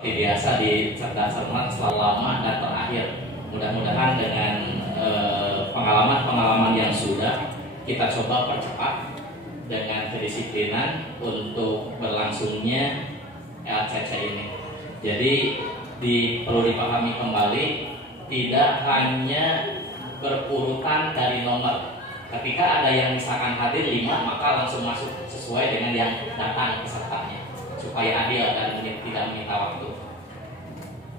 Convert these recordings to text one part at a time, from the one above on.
Biasa di cerdas cermat selalu lama dan terakhir. Mudah-mudahan dengan pengalaman-pengalaman yang sudah kita coba percepat dengan kedisiplinan untuk berlangsungnya LCC ini. Jadi perlu dipahami kembali, tidak hanya berurutan dari nomor. Ketika ada yang misalkan hadir 5, maka langsung masuk sesuai dengan yang datang pesertanya, supaya adil dan tidak menyita waktu.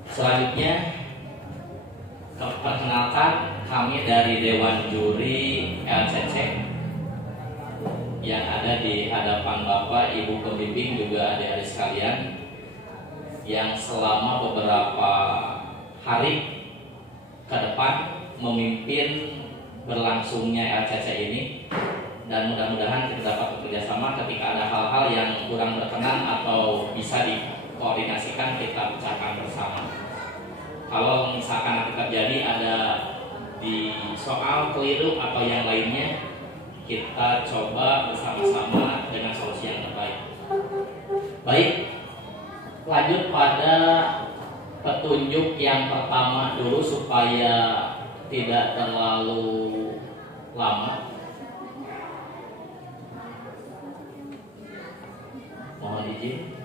Selanjutnya, perkenalkan kami dari Dewan Juri LCC yang ada di hadapan Bapak, Ibu pembimbing, juga adik-adik sekalian, yang selama beberapa hari ke depan memimpin berlangsungnya LCC ini, dan mudah-mudahan kita dapat bekerjasama ketika ada hal-hal yang kurang berkenan atau bisa dikoordinasikan, kita bicarakan bersama. Kalau misalkan nanti terjadi ada di soal keliru atau yang lainnya, kita coba bersama-sama dengan solusi yang terbaik. Baik, lanjut pada petunjuk yang pertama dulu supaya tidak terlalu lama. Mohon izin.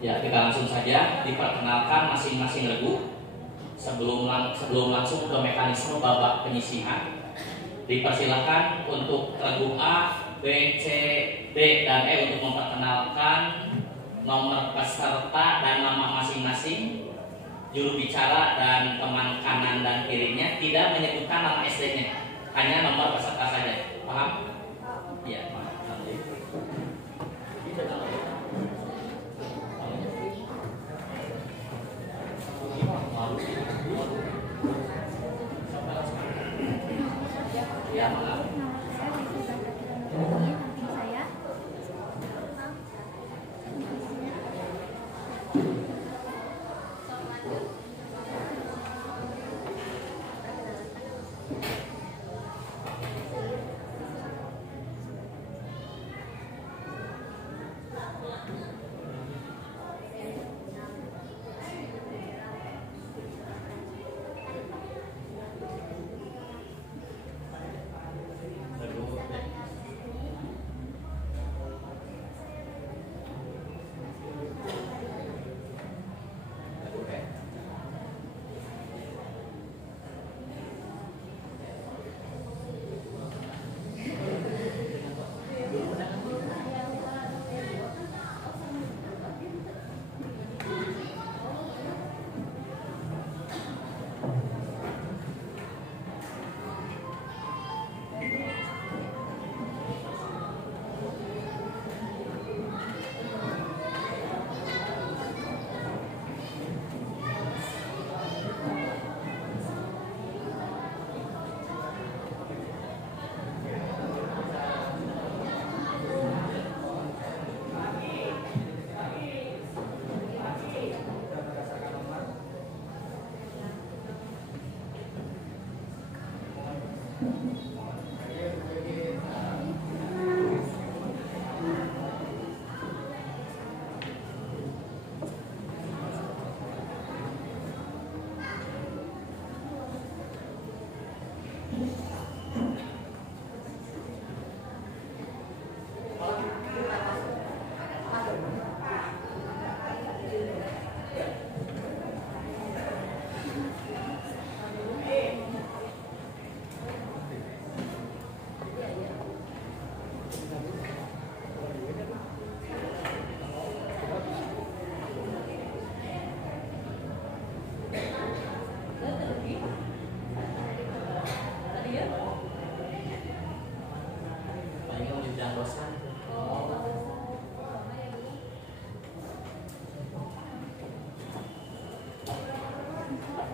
Ya, kita langsung saja diperkenalkan masing-masing regu. Sebelum langsung ke mekanisme babak penyisihan, dipersilakan untuk regu A, B, C, D, dan E untuk memperkenalkan nomor peserta dan nama masing-masing, juru bicara dan teman kanan dan kirinya, tidak menyebutkan nama SD-nya, hanya nomor peserta saja. Paham? Ya, paham. Ya, maaf.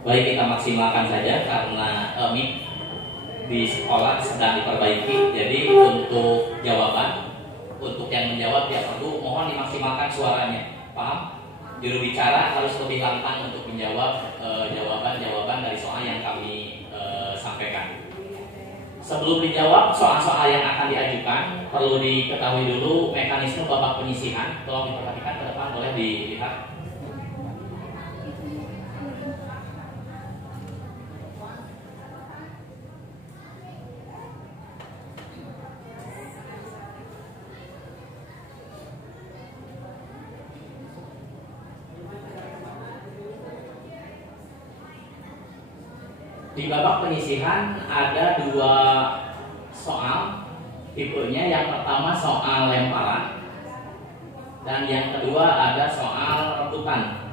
Baik, kita maksimalkan saja karena mic di sekolah sedang diperbaiki. Jadi untuk jawaban, untuk yang menjawab ya perlu mohon dimaksimalkan suaranya. Paham? Juru bicara harus lebih lantang untuk menjawab jawaban-jawaban dari soal yang kami sampaikan. Sebelum dijawab soal-soal yang akan diajukan, perlu diketahui dulu mekanisme babak penyisihan. Tolong diperhatikan ke depan, boleh dilihat. Di babak penyisihan ada dua soal tipenya. Yang pertama soal lemparan dan yang kedua ada soal rebutan.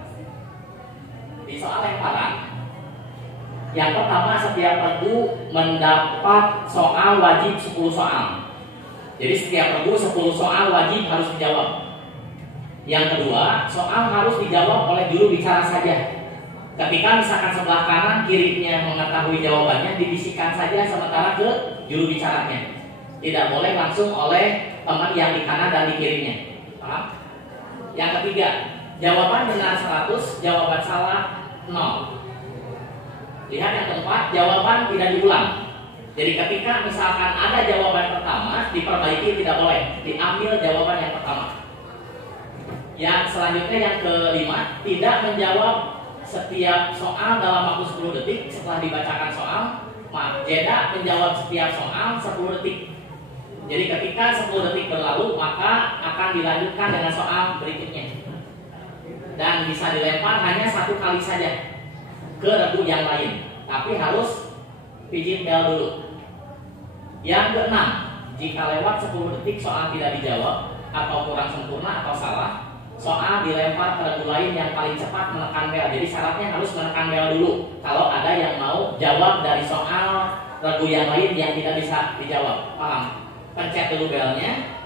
Di soal lemparan, yang pertama setiap regu mendapat soal wajib 10 soal. Jadi setiap regu 10 soal wajib harus dijawab. Yang kedua, soal harus dijawab oleh juru bicara saja. Ketika misalkan sebelah kanan kirinya mengetahui jawabannya, dibisikkan saja sementara ke juru bicaranya. Tidak boleh langsung oleh teman yang di kanan dan di kirinya. Paham? Yang ketiga, jawaban benar 100, jawaban salah 0. Lihat yang keempat, jawaban tidak diulang. Jadi ketika misalkan ada jawaban pertama, diperbaiki tidak boleh, diambil jawaban yang pertama. Yang selanjutnya yang kelima, tidak menjawab setiap soal dalam waktu 10 detik setelah dibacakan soal. Jeda menjawab setiap soal 10 detik. Jadi ketika 10 detik berlalu, maka akan dilanjutkan dengan soal berikutnya. Dan bisa dilempar hanya 1 kali saja ke regu yang lain, tapi harus pijit bel dulu. Yang keenam, jika lewat 10 detik soal tidak dijawab atau kurang sempurna atau salah, soal dilempar ke regu lain yang paling cepat menekan bel. Jadi syaratnya harus menekan bel dulu kalau ada yang mau jawab dari soal regu yang lain yang tidak bisa dijawab. Paham? Pencet dulu belnya,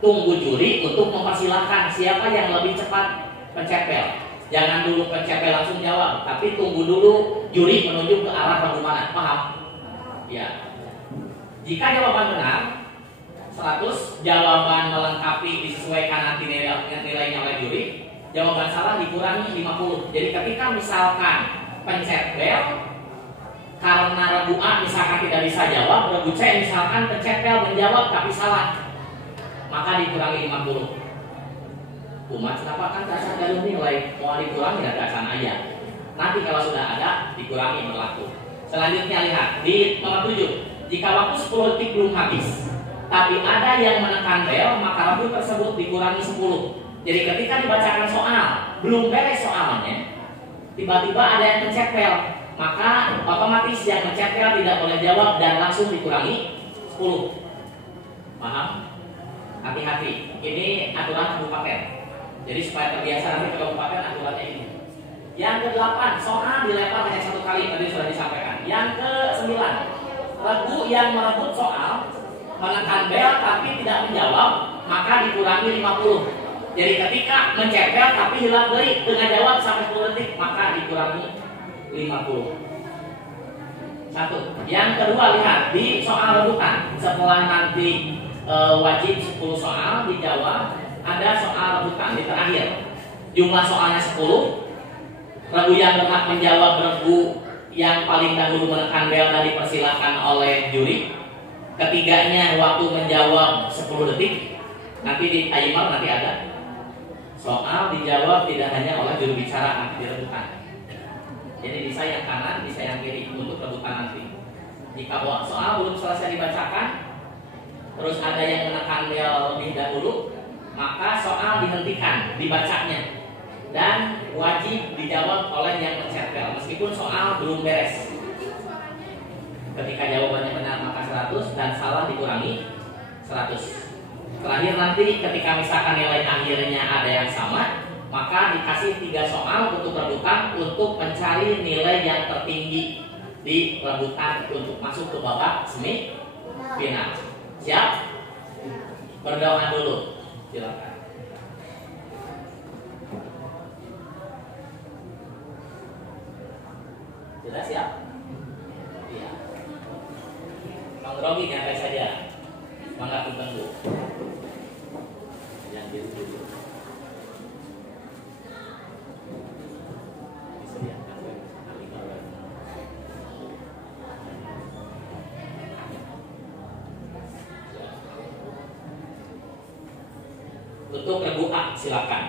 tunggu juri untuk mempersilahkan siapa yang lebih cepat pencet bel. Jangan dulu pencet bel langsung jawab, tapi tunggu dulu juri menunjuk ke arah regu mana. Paham? Ya. Jika jawaban benar 100, jawaban melengkapi disesuaikan nanti nilainya oleh juri. Jawaban salah dikurangi 50. Jadi ketika misalkan pencet bel karena regu A misalkan tidak bisa jawab, regu C misalkan pencet bel menjawab tapi salah, maka dikurangi 50. Umat kenapa kan dasar jalur nilai mau dikurangi dan dasar aja. Nanti kalau sudah ada dikurangi berlaku. Selanjutnya lihat di nomor 7. Jika waktu 10 detik belum habis, tapi ada yang menekan bel, maka regu tersebut dikurangi 10. Jadi ketika dibacakan soal, belum beres soalnya, tiba-tiba ada yang pencet bel, maka otomatis yang pencet bel tidak boleh jawab dan langsung dikurangi 10. Paham? Hati-hati, ini aturan kabupaten. Jadi supaya terbiasa nanti ke kabupaten aturannya ini. Yang ke-8, soal dilempar hanya 1 kali, tadi sudah disampaikan. Yang ke-9, regu yang merebut soal menekan bel tapi tidak menjawab, maka dikurangi 50. Jadi ketika mencet bel tapi hilang dari dengan jawab sampai 10 detik, maka dikurangi 50. 1. Yang kedua, lihat di soal rebutan. Setelah nanti wajib 10 soal dijawab, ada soal rebutan di terakhir. Jumlah soalnya 10. Regu yang berhak menjawab regu yang paling dahulu menekan bel dan dipersilakan oleh juri. Ketiganya waktu menjawab 10 detik. Nanti di timer nanti ada. Soal dijawab tidak hanya oleh juru bicara nanti direbutan. Jadi bisa yang kanan, bisa yang kiri untuk rebutan nanti. Jika soal belum selesai dibacakan, terus ada yang menekan bel lebih dahulu, maka soal dihentikan dibacanya dan wajib dijawab oleh yang mencet bel meskipun soal belum beres. Ketika jawabannya benar maka 100 dan salah dikurangi 100. Terakhir nanti ketika misalkan nilai akhirnya ada yang sama, maka dikasih 3 soal untuk rebutan untuk mencari nilai yang tertinggi di rebutan untuk masuk ke babak semifinal. Siap? Berdoa dulu. Silakan. Sudah siap? Iya. Bang Rogi nyantai saja. Semangat tunggu. Jangan dulu. Untuk regu A silakan.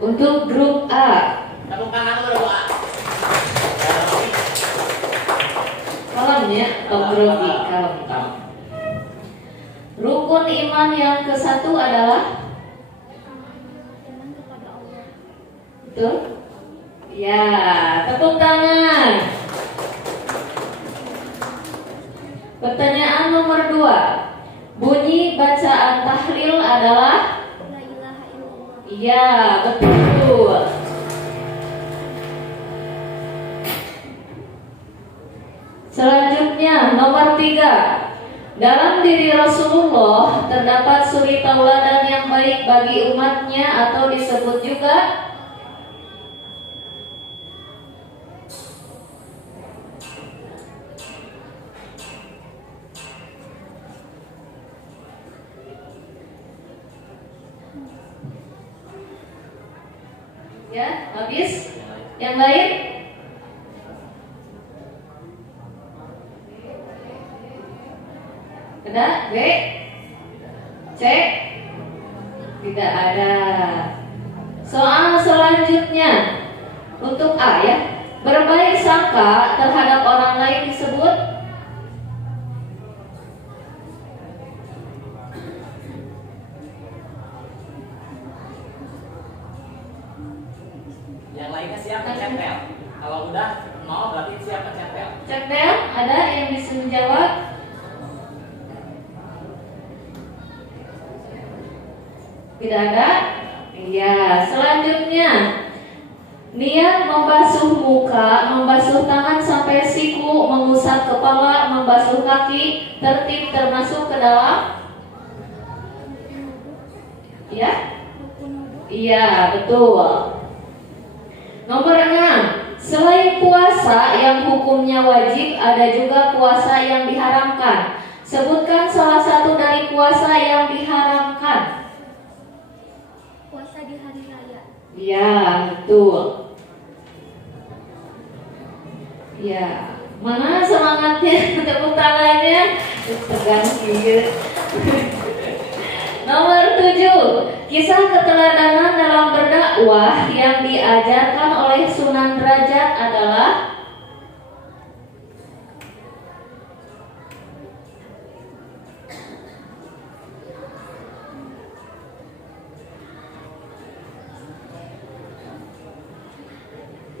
Untuk grup A, Tepuk tangan dulu A. kalem ya, atau grup B, kalem. Rukun iman yang ke-1 adalah iman kepada Allah. betul? Ya, tepuk tangan. Pertanyaan nomor 2. Bunyi bacaan tahlil adalah? La ilaha illallah. Iya, betul. Selanjutnya, nomor 3. Dalam diri Rasulullah terdapat suri tauladan yang baik bagi umatnya atau disebut juga ya, habis. Yang lain? Ada? B? C? Tidak ada. Soal selanjutnya untuk A ya. Berbaik sangka terhadap orang lain disebut Yang lainnya siap menempel. Kalau udah mau berarti siap menempel. Cekdel. Ada yang bisa menjawab? Tidak ada? Iya. Selanjutnya, niat membasuh muka, membasuh tangan sampai siku, mengusap kepala, membasuh kaki, tertib termasuk ke dalam? Ya? Iya, betul. Nomor 6. Selain puasa yang hukumnya wajib, ada juga puasa yang diharamkan. Sebutkan salah satu dari puasa yang diharamkan. Puasa di hari raya. Ya, betul. Ya, mana semangatnya? Tepuk tangannya. Tegang gitu. Nomor 7. Kisah keteladanan dalam berdakwah yang diajarkan oleh Sunan Derajat adalah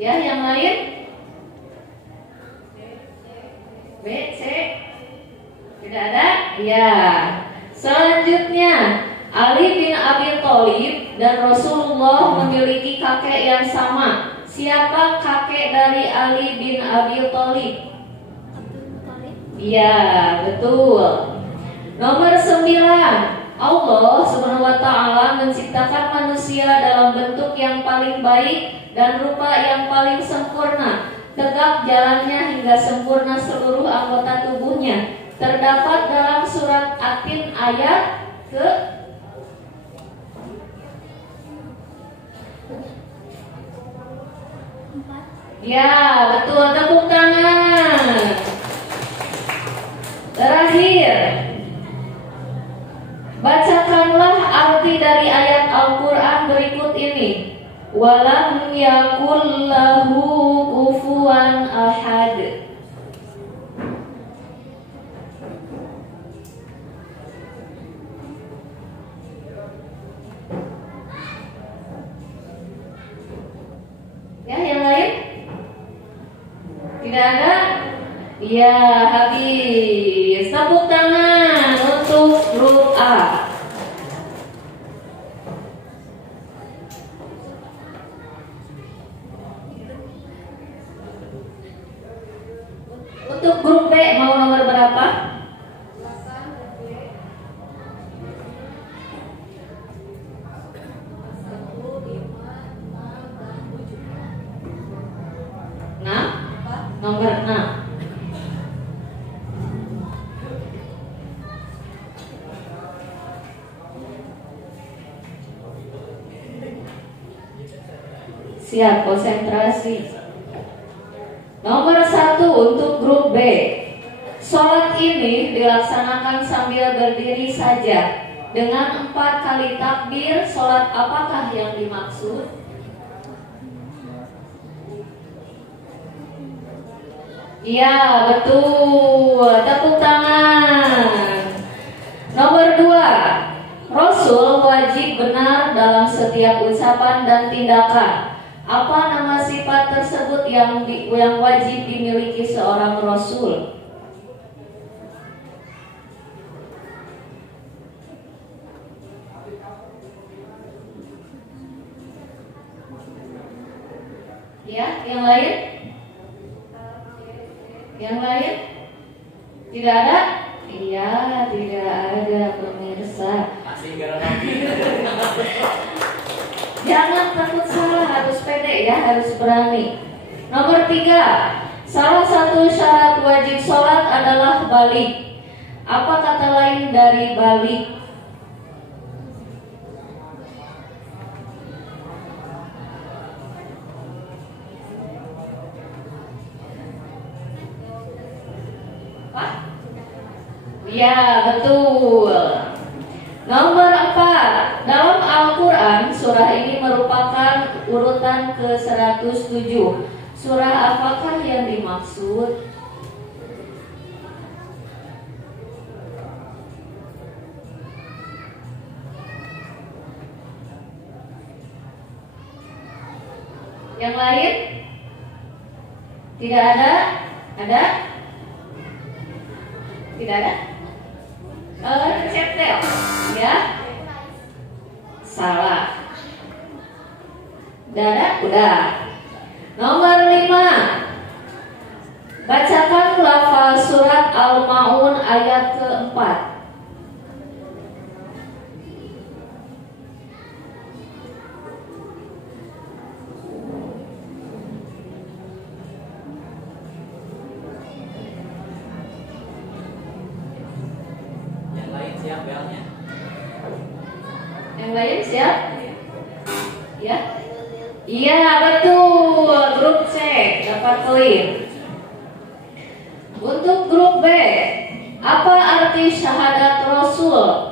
ya, yang lain? B, C? Tidak ada? Ya. Selanjutnya, Ali bin Abi Thalib dan Rasulullah memiliki kakek yang sama. Siapa kakek dari Ali bin Abi Thalib? Abdul Muthalib. Iya, betul. Nomor 9. Allah Subhanahu wa taala menciptakan manusia dalam bentuk yang paling baik dan rupa yang paling sempurna. Tegak jalannya hingga sempurna seluruh anggota tubuhnya. Terdapat dalam surat At-Tin ayat ke Empat. Ya, betul. Tepuk tangan. Terakhir, bacakanlah arti dari ayat Al-Quran berikut ini. Walam yakul lahu kufuwan ahad. Ya, yang lain? Tidak ada? Ya, habis. Tepuk tangan. Untuk grup B mau nomor berapa? Nah, nomor 6. Siap, konsentrasi. Nomor 1 untuk grup B. Sholat ini dilaksanakan sambil berdiri saja. Dengan 4 kali takbir, sholat apakah yang dimaksud? Iya, betul. Tepuk tangan. Nomor 2. Rasul wajib benar dalam setiap ucapan dan tindakan. Apa nama sifat tersebut yang wajib dimiliki seorang Rasul? Ya, yang lain? Yang lain? Tidak ada? Iya, tidak ada pemirsa. Jangan takut salah, harus pede ya, harus berani. Nomor 3. Salah satu syarat wajib sholat adalah balik. Apa kata lain dari balik? Apa? Ya, betul. Nomor 4. Dalam Al-Quran, surah ini merupakan urutan ke-107. Surah apakah yang dimaksud? Yang lain? Tidak ada? Ada? Tidak ada? Cetel, ya? Salah. Udah ada? Udah. Nomor 5. Bacakan lafaz surat Al-Maun ayat ke-4. Siap belnya. Yang lain siap? Ya? Iya, betul. Grup C dapat poin. Untuk grup B, apa arti syahadat Rasul?